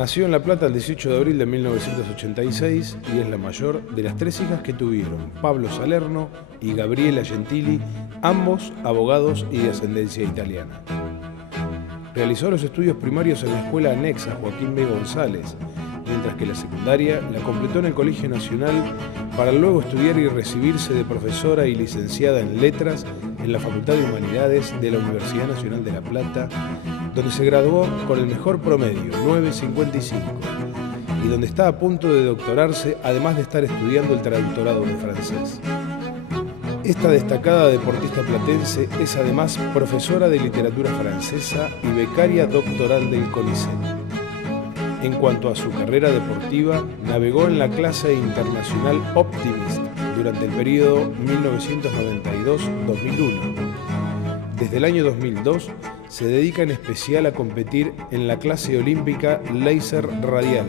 Nació en La Plata el 18 de abril de 1986 y es la mayor de las tres hijas que tuvieron, Pablo Salerno y Gabriela Gentili, ambos abogados y de ascendencia italiana. Realizó los estudios primarios en la escuela anexa Joaquín B. González, mientras que la secundaria la completó en el Colegio Nacional para luego estudiar y recibirse de profesora y licenciada en Letras en la Facultad de Humanidades de la Universidad Nacional de La Plata, donde se graduó con el mejor promedio, 9.55, y donde está a punto de doctorarse, además de estar estudiando el traductorado de francés. Esta destacada deportista platense es además profesora de literatura francesa y becaria doctoral del CONICET. En cuanto a su carrera deportiva, navegó en la clase internacional Optimist durante el periodo 1992-2001. Desde el año 2002 se dedica en especial a competir en la clase olímpica Laser Radial,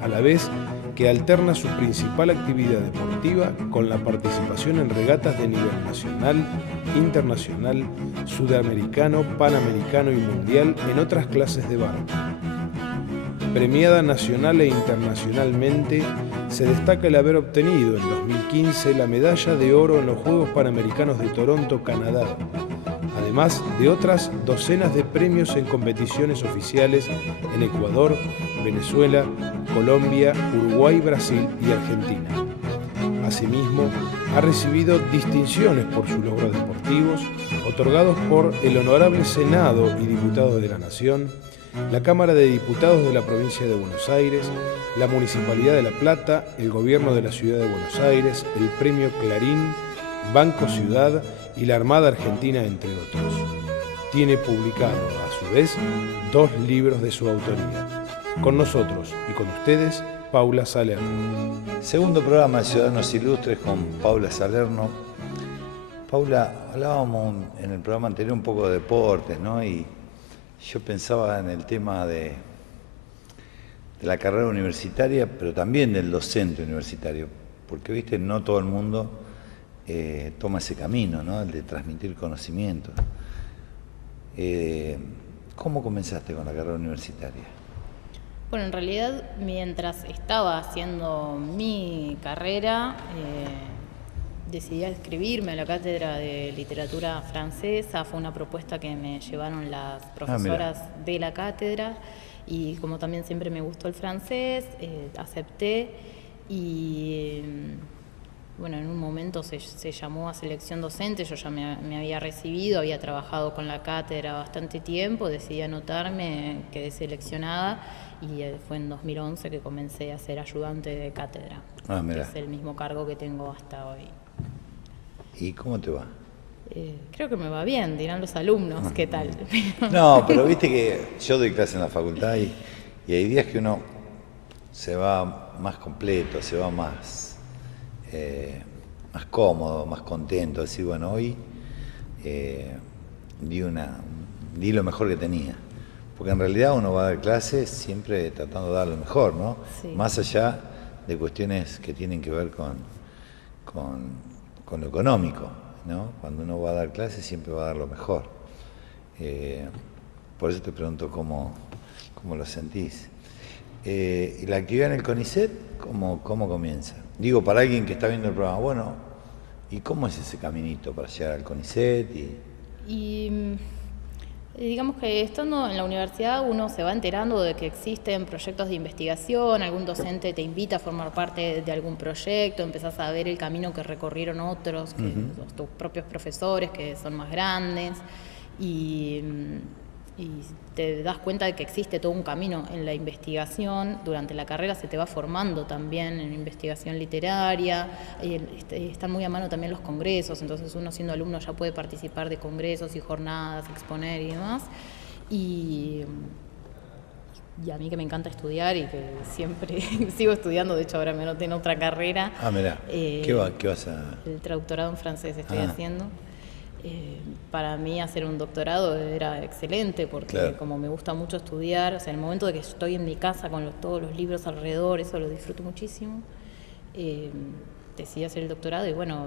a la vez que alterna su principal actividad deportiva con la participación en regatas de nivel nacional, internacional, sudamericano, panamericano y mundial en otras clases de barco. Premiada nacional e internacionalmente, se destaca el haber obtenido en 2015 la medalla de oro en los Juegos Panamericanos de Toronto, Canadá, además de otras docenas de premios en competiciones oficiales en Ecuador, Venezuela, Colombia, Uruguay, Brasil y Argentina. Asimismo, ha recibido distinciones por sus logros deportivos, otorgados por el Honorable Senado y Diputados de la Nación, la Cámara de Diputados de la Provincia de Buenos Aires, la Municipalidad de La Plata, el Gobierno de la Ciudad de Buenos Aires, el Premio Clarín, Banco Ciudad y la Armada Argentina, entre otros. Tiene publicado, a su vez, 2 libros de su autoría. Con nosotros y con ustedes, Paula Salerno. Segundo programa de Ciudadanos Ilustres con Paula Salerno. Paula, hablábamos en el programa anterior un poco de deportes, ¿no? Y yo pensaba en el tema de la carrera universitaria, pero también del docente universitario, porque, viste, no todo el mundo toma ese camino, ¿no? El de transmitir conocimientos. ¿Cómo comenzaste con la carrera universitaria? Bueno, en realidad, mientras estaba haciendo mi carrera, decidí inscribirme a la cátedra de literatura francesa. Fue una propuesta que me llevaron las profesoras de la cátedra, y como también siempre me gustó el francés, acepté y bueno, en un momento se llamó a selección docente. Yo ya me había recibido, había trabajado con la cátedra bastante tiempo, decidí anotarme, quedé seleccionada y fue en 2011 que comencé a ser ayudante de cátedra. Que es el mismo cargo que tengo hasta hoy. ¿Y cómo te va? Creo que me va bien, dirán los alumnos, ¿qué tal? No, pero viste que yo doy clase en la facultad y hay días que uno se va más completo, se va más cómodo, más contento. Decir, bueno, hoy di lo mejor que tenía. Porque en realidad uno va a dar clases siempre tratando de dar lo mejor, ¿no? Sí. Más allá de cuestiones que tienen que ver con lo económico, ¿no? Cuando uno va a dar clases siempre va a dar lo mejor. Por eso te pregunto cómo lo sentís. ¿Y la actividad en el CONICET, cómo comienza? Digo, para alguien que está viendo el programa, bueno, ¿y cómo es ese caminito para llegar al CONICET? Digamos que estando en la universidad uno se va enterando de que existen proyectos de investigación, algún docente te invita a formar parte de algún proyecto, empezás a ver el camino que recorrieron otros, tus propios profesores que son más grandes, y te das cuenta de que existe todo un camino en la investigación. Durante la carrera se te va formando también en investigación literaria, están muy a mano también los congresos, entonces uno siendo alumno ya puede participar de congresos y jornadas, exponer y demás. Y a mí que me encanta estudiar y que siempre sigo estudiando, de hecho ahora me anoté en otra carrera. Mirá, ¿qué vas a...? El traductorado en francés estoy haciendo. Para mí hacer un doctorado era excelente porque claro, como me gusta mucho estudiar, o sea, en el momento de que estoy en mi casa con todos los libros alrededor, eso lo disfruto muchísimo. decidí hacer el doctorado y bueno,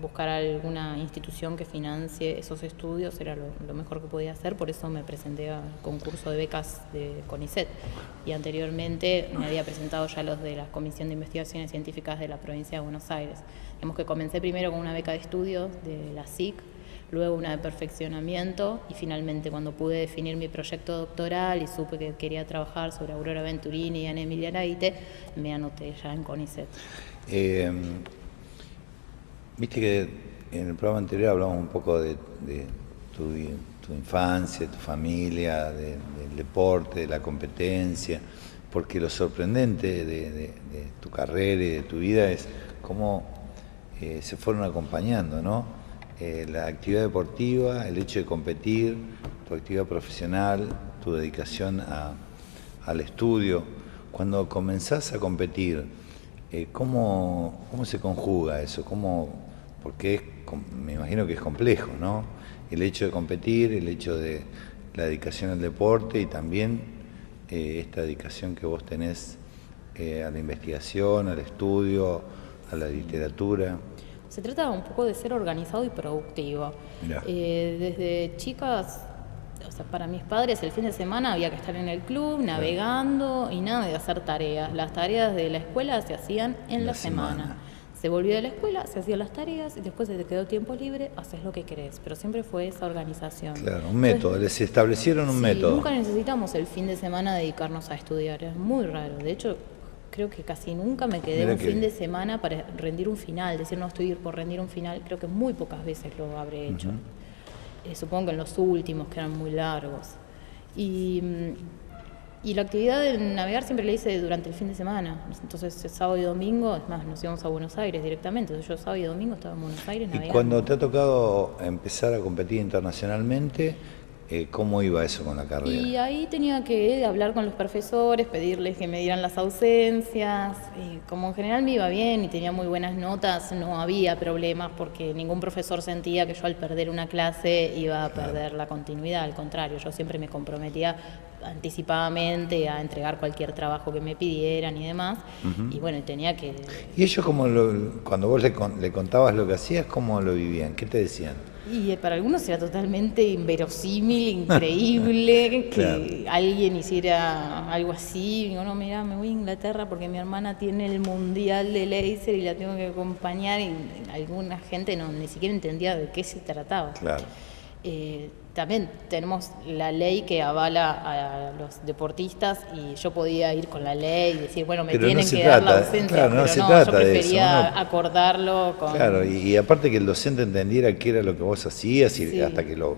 buscar alguna institución que financie esos estudios era lo mejor que podía hacer, por eso me presenté al concurso de becas de CONICET y anteriormente me había presentado ya los de la Comisión de Investigaciones Científicas de la provincia de Buenos Aires. Digamos que comencé primero con una beca de estudios de la SIC, luego una de perfeccionamiento y finalmente cuando pude definir mi proyecto doctoral y supe que quería trabajar sobre Aurora Venturini y Ana Emilia Leite, me anoté ya en CONICET. Viste que en el programa anterior hablamos un poco de tu infancia, tu familia, del deporte, de la competencia, porque lo sorprendente de tu carrera y de tu vida es cómo se fueron acompañando, ¿no? La actividad deportiva, el hecho de competir, tu actividad profesional, tu dedicación al estudio. Cuando comenzás a competir, ¿cómo se conjuga eso? Porque me imagino que es complejo, ¿no? El hecho de competir, el hecho de la dedicación al deporte y también esta dedicación que vos tenés a la investigación, al estudio, a la literatura. Se trata un poco de ser organizado y productivo. Desde chicas, o sea, para mis padres el fin de semana había que estar en el club, navegando y nada de hacer tareas. Las tareas de la escuela se hacían en la semana. Se volvió de la escuela, se hacían las tareas y después se te quedó tiempo libre, haces lo que querés. Pero siempre fue esa organización. Claro, un método, les establecieron un método. Nunca necesitamos el fin de semana dedicarnos a estudiar, es muy raro. De hecho, creo que casi nunca me quedé un fin de semana para rendir un final, decir no estoy por rendir un final, creo que muy pocas veces lo habré hecho. Supongo que en los últimos, que eran muy largos. Y la actividad de navegar siempre la hice durante el fin de semana. Entonces, sábado y domingo, es más, nos íbamos a Buenos Aires directamente. Entonces, yo sábado y domingo estaba en Buenos Aires navegando. ¿Y cuando te ha tocado empezar a competir internacionalmente, cómo iba eso con la carrera? Y ahí tenía que hablar con los profesores, pedirles que me dieran las ausencias. Como en general me iba bien y tenía muy buenas notas, no había problemas porque ningún profesor sentía que yo al perder una clase iba a perder la continuidad. Al contrario, yo siempre me comprometía anticipadamente a entregar cualquier trabajo que me pidieran y demás. Y bueno, tenía que... ¿Y ellos cuando vos le contabas lo que hacías, cómo lo vivían? ¿Qué te decían? Y para algunos era totalmente inverosímil, increíble que alguien hiciera algo así. Digo, no, mira, me voy a Inglaterra porque mi hermana tiene el mundial de láser y la tengo que acompañar. Y alguna gente ni siquiera entendía de qué se trataba. Claro. También tenemos la ley que avala a los deportistas y yo podía ir con la ley y decir, bueno, me tienen que dar la ausencia, claro, pero no se trata yo prefería de eso, acordarlo con... Claro, y aparte que el docente entendiera qué era lo que vos hacías y hasta que no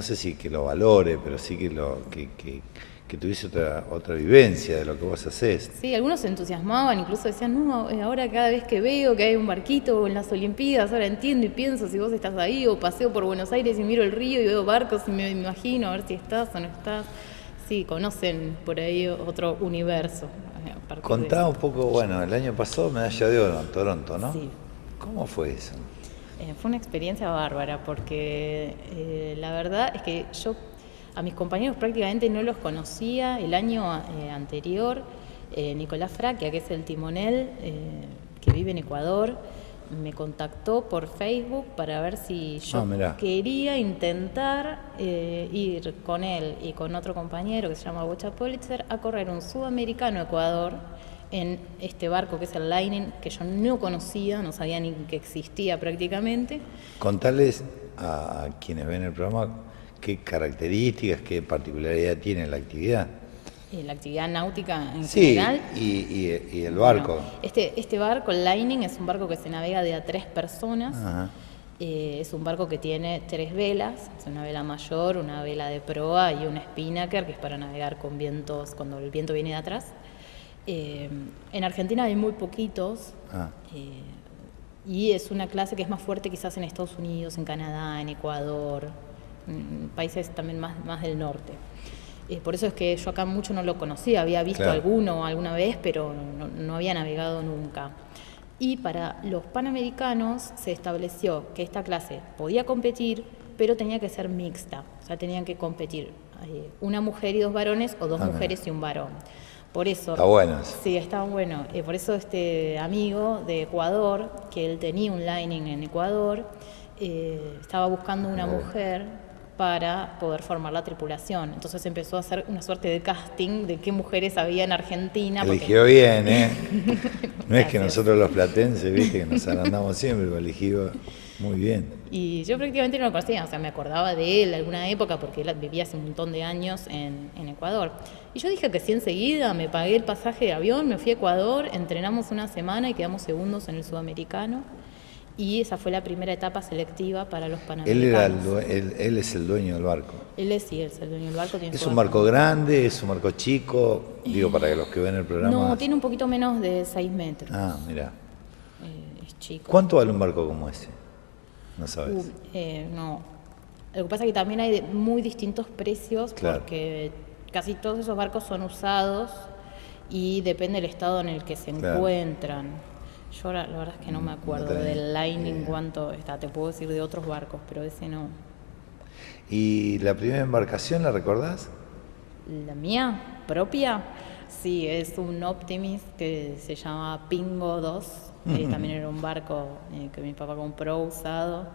sé si que lo valore, pero sí que tuviese otra vivencia de lo que vos hacés. Sí, algunos se entusiasmaban, incluso decían, no, ahora cada vez que veo que hay un barquito en las Olimpiadas, ahora entiendo y pienso si vos estás ahí, o paseo por Buenos Aires y miro el río y veo barcos y me imagino a ver si estás o no estás. Sí, conocen por ahí otro universo. Contá un poco, bueno, el año pasado medalla de oro en Toronto, ¿no? Sí. ¿Cómo fue eso? Fue una experiencia bárbara porque la verdad es que yo a mis compañeros prácticamente no los conocía. El año anterior, Nicolás Fraquia, que es el timonel, que vive en Ecuador, me contactó por Facebook para ver si yo quería intentar ir con él y con otro compañero que se llama Bocha Politzer a correr un sudamericano Ecuador en este barco que es el Lightning, que yo no conocía, no sabía ni que existía prácticamente. Contales a quienes ven el programa qué características, qué particularidad tiene la actividad. La actividad náutica en general. Y el barco. Bueno, este barco, el Lightning, es un barco que se navega de a 3 personas. Es un barco que tiene 3 velas, es una vela mayor, una vela de proa y un spinnaker, que es para navegar con vientos cuando el viento viene de atrás. En Argentina hay muy poquitos. Y es una clase que es más fuerte quizás en Estados Unidos, en Canadá, en Ecuador, países también más del norte. Por eso es que yo acá mucho no lo conocía, había visto alguno alguna vez, pero no había navegado nunca. Y para los panamericanos se estableció que esta clase podía competir, pero tenía que ser mixta, o sea, tenían que competir una mujer y 2 varones o 2 mujeres y un varón. Por eso, Está bueno eso. sí, está bueno. Por eso este amigo de Ecuador, que él tenía un lining en Ecuador, estaba buscando una mujer para poder formar la tripulación. Entonces empezó a hacer una suerte de casting de qué mujeres había en Argentina. Eligió bien, ¿eh? No es que Gracias. nosotros los platenses, viste, que nos agrandamos siempre, pero eligió muy bien. Y yo prácticamente no lo conocía, o sea, me acordaba de él de alguna época porque él vivía hace un montón de años en Ecuador. Y yo dije que sí enseguida, me pagué el pasaje de avión, me fui a Ecuador, entrenamos una semana y quedamos segundos en el sudamericano. Y esa fue la primera etapa selectiva para los panamericanos. Él es el dueño del barco. Él es, sí, es el dueño del barco. Tiene ¿Es su un barco grande? ¿Es un barco chico? Digo, para que los que ven el programa... No, tiene un poquito menos de 6 metros. Ah, mira. Es chico. ¿Cuánto vale un barco como ese? No sabes. No. Lo que pasa es que también hay muy distintos precios, Claro. porque casi todos esos barcos son usados y depende del estado en el que se Claro. encuentran. Yo la verdad es que no me acuerdo tenés del lining cuánto está, te puedo decir de otros barcos, pero ese no. ¿Y la primera embarcación la recordás? La mía propia, sí, es un Optimist que se llama Pingo 2. También era un barco que mi papá compró usado.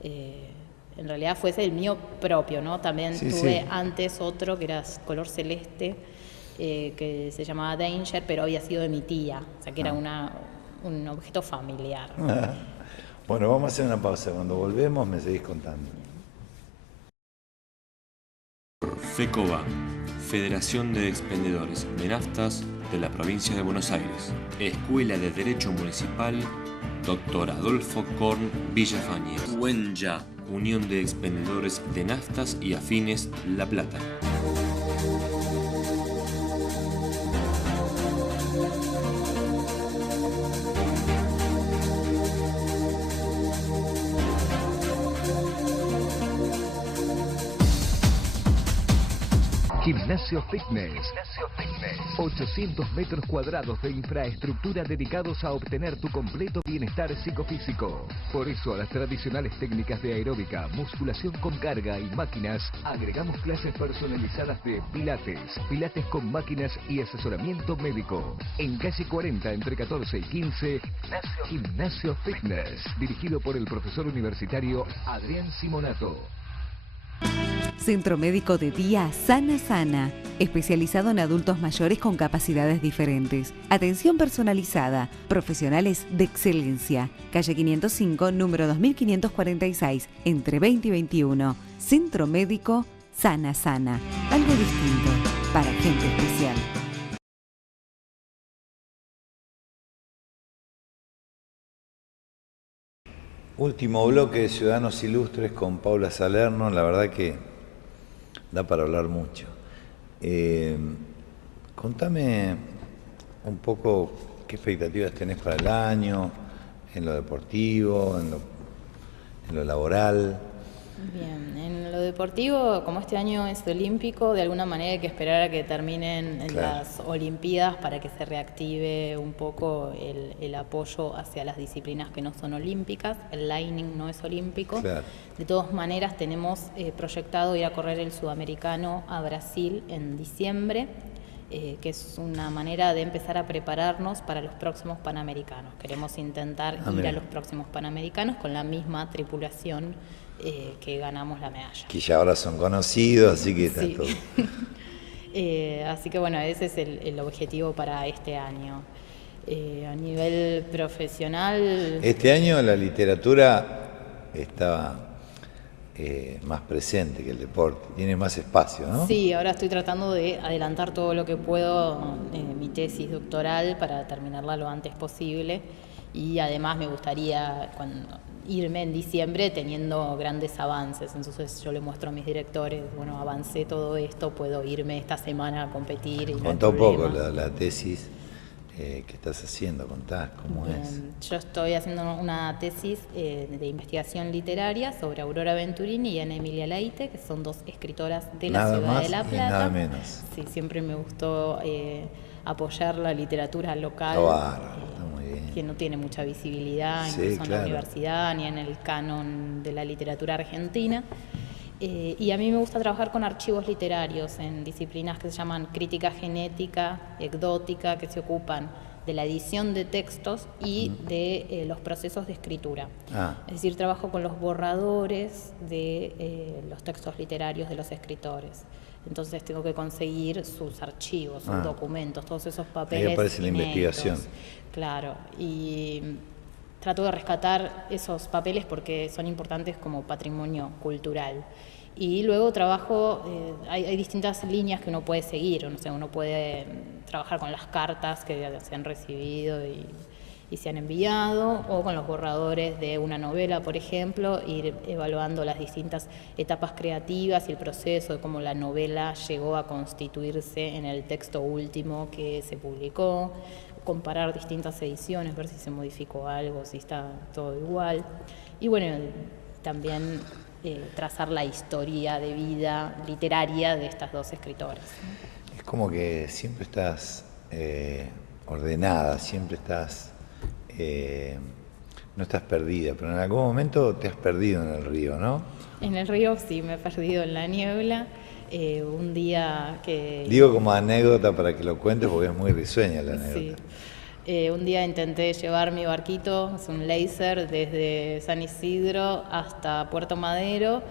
En realidad fue ese el mío propio, ¿no? También Sí, tuve sí. antes otro que era color celeste, que se llamaba Danger, pero había sido de mi tía, o sea que era un objeto familiar. Bueno, vamos a hacer una pausa. Cuando volvemos me seguís contando. FECOBA, Federación de Expendedores de Naftas de la Provincia de Buenos Aires. Escuela de Derecho Municipal, Dr. Adolfo Korn Villafañez. UENYA, Unión de Expendedores de Naftas y Afines La Plata. Gimnasio Fitness. 800 metros cuadrados de infraestructura dedicados a obtener tu completo bienestar psicofísico. Por eso a las tradicionales técnicas de aeróbica, musculación con carga y máquinas, agregamos clases personalizadas de pilates, pilates con máquinas y asesoramiento médico. En calle 40 entre 14 y 15, Gimnasio Fitness, dirigido por el profesor universitario Adrián Simonato. Centro Médico de Día Sana Sana, especializado en adultos mayores con capacidades diferentes. Atención personalizada, profesionales de excelencia. Calle 505, número 2546, entre 20 y 21. Centro Médico Sana Sana, algo distinto para gente especial. Último bloque de Ciudadanos Ilustres con Paula Salerno. La verdad que da para hablar mucho. Contame un poco qué expectativas tenés para el año, en lo deportivo, en lo laboral. Bien, en lo deportivo, como este año es olímpico, de alguna manera hay que esperar a que terminen Claro. las Olimpiadas para que se reactive un poco el apoyo hacia las disciplinas que no son olímpicas. El lining no es olímpico. Claro. De todas maneras, tenemos proyectado ir a correr el sudamericano a Brasil en diciembre, que es una manera de empezar a prepararnos para los próximos Panamericanos. Queremos intentar ir mira. a los próximos Panamericanos con la misma tripulación que ganamos la medalla. Que ya ahora son conocidos, así que está Sí. todo. Así que bueno, ese es el objetivo para este año. A nivel profesional... Este año la literatura está más presente que el deporte, tiene más espacio, ¿no? Sí, ahora estoy tratando de adelantar todo lo que puedo en mi tesis doctoral para terminarla lo antes posible, y además me gustaría irme en diciembre teniendo grandes avances. Entonces yo le muestro a mis directores, bueno, avancé todo esto, puedo irme esta semana a competir. Y no hay Contá un poco problema. la tesis que estás haciendo, contá cómo es. Yo estoy haciendo una tesis de investigación literaria sobre Aurora Venturini y Ana Emilia Leite, que son dos escritoras de la Nada ciudad más de La y Plata. nada menos. Sí, siempre me gustó apoyar la literatura local, Está bárbaro, está muy bien. que no tiene mucha visibilidad, Sí, incluso en claro. la universidad ni en el canon de la literatura argentina. Y a mí me gusta trabajar con archivos literarios en disciplinas que se llaman crítica genética, ecdótica, que se ocupan de la edición de textos y de los procesos de escritura. Es decir, trabajo con los borradores de los textos literarios de los escritores. Entonces tengo que conseguir sus archivos, sus documentos, todos esos papeles. Ahí aparece la investigación. Claro, y trato de rescatar esos papeles porque son importantes como patrimonio cultural. Y luego trabajo, hay distintas líneas que uno puede seguir, o sea, uno puede trabajar con las cartas que se han recibido y se han enviado, o con los borradores de una novela, por ejemplo, ir evaluando las distintas etapas creativas y el proceso de cómo la novela llegó a constituirse en el texto último que se publicó, comparar distintas ediciones, ver si se modificó algo, si está todo igual. Y bueno, también trazar la historia de vida literaria de estas dos escritoras. Es como que siempre estás ordenada, siempre estás, no estás perdida, pero en algún momento te has perdido en el río, ¿no? En el río sí, me he perdido en la niebla. Un día que... Digo como anécdota para que lo cuentes porque es muy risueña la anécdota. Sí. Un día intenté llevar mi barquito, es un láser, desde San Isidro hasta Puerto Madero.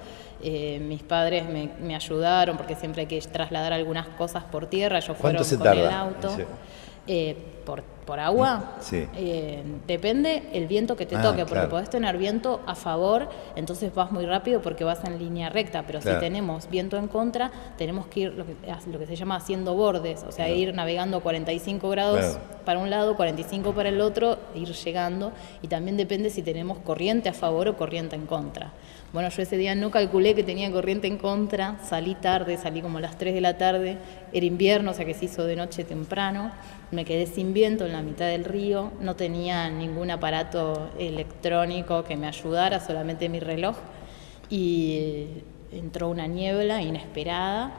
Mis padres me ayudaron porque siempre hay que trasladar algunas cosas por tierra. Ellos fueron con el auto. ¿Por agua? Sí. Depende el viento que te toque, porque claro. podés tener viento a favor, entonces vas muy rápido porque vas en línea recta, pero claro. si tenemos viento en contra, tenemos que ir lo que se llama haciendo bordes, o sea, claro. ir navegando 45 grados claro. para un lado, 45 para el otro, e ir llegando, y también depende si tenemos corriente a favor o corriente en contra. Bueno, yo ese día no calculé que tenía corriente en contra, salí tarde, salí como a las 3 de la tarde, era invierno, o sea que se hizo de noche temprano, me quedé sin viento en la mitad del río, no tenía ningún aparato electrónico que me ayudara, solamente mi reloj, y entró una niebla inesperada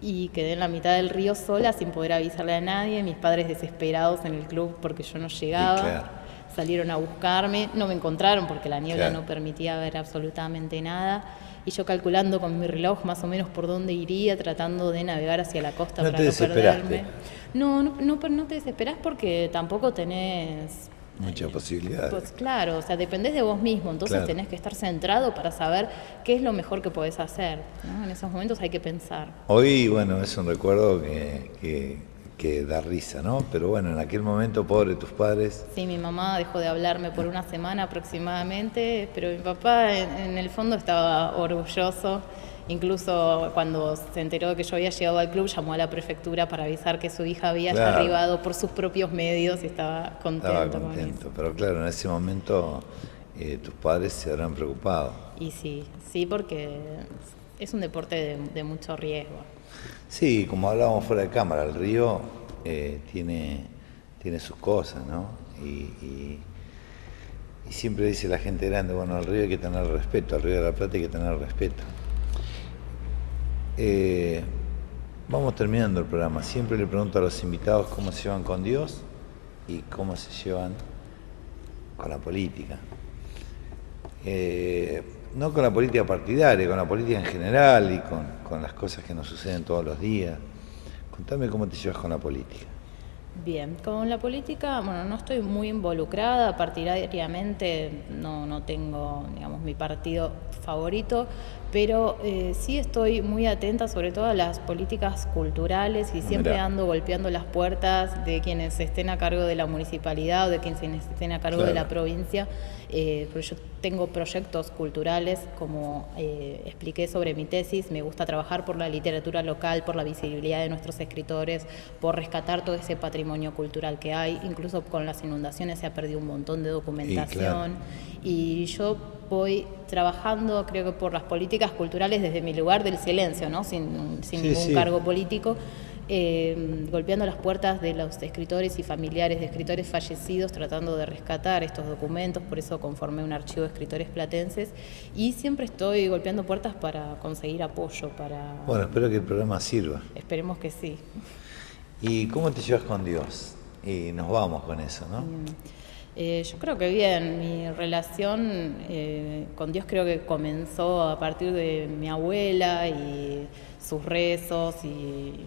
y quedé en la mitad del río sola sin poder avisarle a nadie, mis padres desesperados en el club porque yo no llegaba. Claro. Salieron a buscarme, no me encontraron porque la niebla claro. no permitía ver absolutamente nada, y yo calculando con mi reloj más o menos por dónde iría, tratando de navegar hacia la costa para no perderme. No te desesperás porque tampoco tenés muchas posibilidades. Pues claro, o sea, dependés de vos mismo, entonces claro. tenés que estar centrado para saber qué es lo mejor que podés hacer, ¿no? En esos momentos hay que pensar. Hoy, bueno, es un recuerdo que da risa, ¿no? Pero bueno, en aquel momento, pobre tus padres. Sí, mi mamá dejó de hablarme por una semana aproximadamente, pero mi papá en el fondo estaba orgulloso. Incluso cuando se enteró de que yo había llegado al club, llamó a la prefectura para avisar que su hija había claro. arribado por sus propios medios y estaba contento. Estaba contento, pero claro, en ese momento tus padres se habrán preocupado. Y sí, porque es un deporte de mucho riesgo. Sí, como hablábamos fuera de cámara, el río tiene sus cosas, ¿no? Y siempre dice la gente grande, bueno, al río hay que tener respeto, al río de la Plata hay que tener respeto. Vamos terminando el programa. Siempre le pregunto a los invitados cómo se llevan con Dios y cómo se llevan con la política. No con la política partidaria, con la política en general y con las cosas que nos suceden todos los días. Contame cómo te llevas con la política. Bien, con la política, bueno, no estoy muy involucrada partidariamente, no tengo, digamos, mi partido favorito, pero sí estoy muy atenta sobre todo a las políticas culturales y siempre ando golpeando las puertas de quienes estén a cargo de la municipalidad o de quienes estén a cargo claro. de la provincia, porque yo tengo proyectos culturales, como expliqué sobre mi tesis, me gusta trabajar por la literatura local, por la visibilidad de nuestros escritores, por rescatar todo ese patrimonio cultural que hay, incluso con las inundaciones se ha perdido un montón de documentación, y yo voy trabajando, creo que por las políticas culturales desde mi lugar del silencio, ¿no? sin ningún cargo político, golpeando las puertas de los escritores y familiares de escritores fallecidos, tratando de rescatar estos documentos, por eso conformé un archivo de escritores platenses, y siempre estoy golpeando puertas para conseguir apoyo. Bueno, espero que el programa sirva. Esperemos que sí. ¿Y cómo te llevas con Dios? Y nos vamos con eso, ¿no? Yo creo que bien, mi relación con Dios creo que comenzó a partir de mi abuela y sus rezos y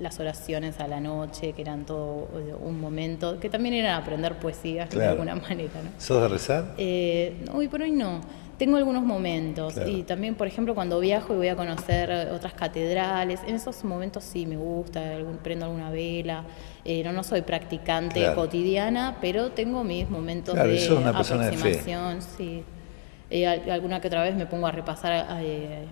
las oraciones a la noche, que eran todo un momento, que también eran aprender poesía de alguna manera, ¿no? ¿Sos de rezar? Hoy por hoy no. Tengo algunos momentos Claro. y también, por ejemplo, cuando viajo y voy a conocer otras catedrales, en esos momentos sí me gusta, prendo alguna vela. No soy practicante cotidiana, pero tengo mis momentos de sos una persona aproximación. Sí. Alguna que otra vez me pongo a repasar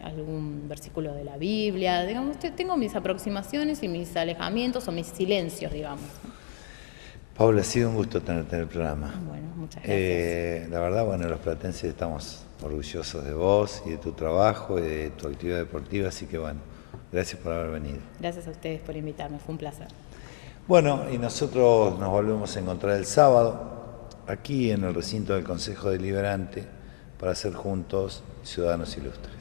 algún versículo de la Biblia. Digamos, tengo mis aproximaciones y mis alejamientos o mis silencios, digamos. Paula, ha sido un gusto tenerte en el programa. Bueno, muchas gracias. La verdad, bueno, los platenses estamos orgullosos de vos y de tu trabajo y de tu actividad deportiva, así que bueno, gracias por haber venido. Gracias a ustedes por invitarme, fue un placer. Bueno, y nosotros nos volvemos a encontrar el sábado, aquí en el recinto del Consejo Deliberante, para ser juntos ciudadanos ilustres.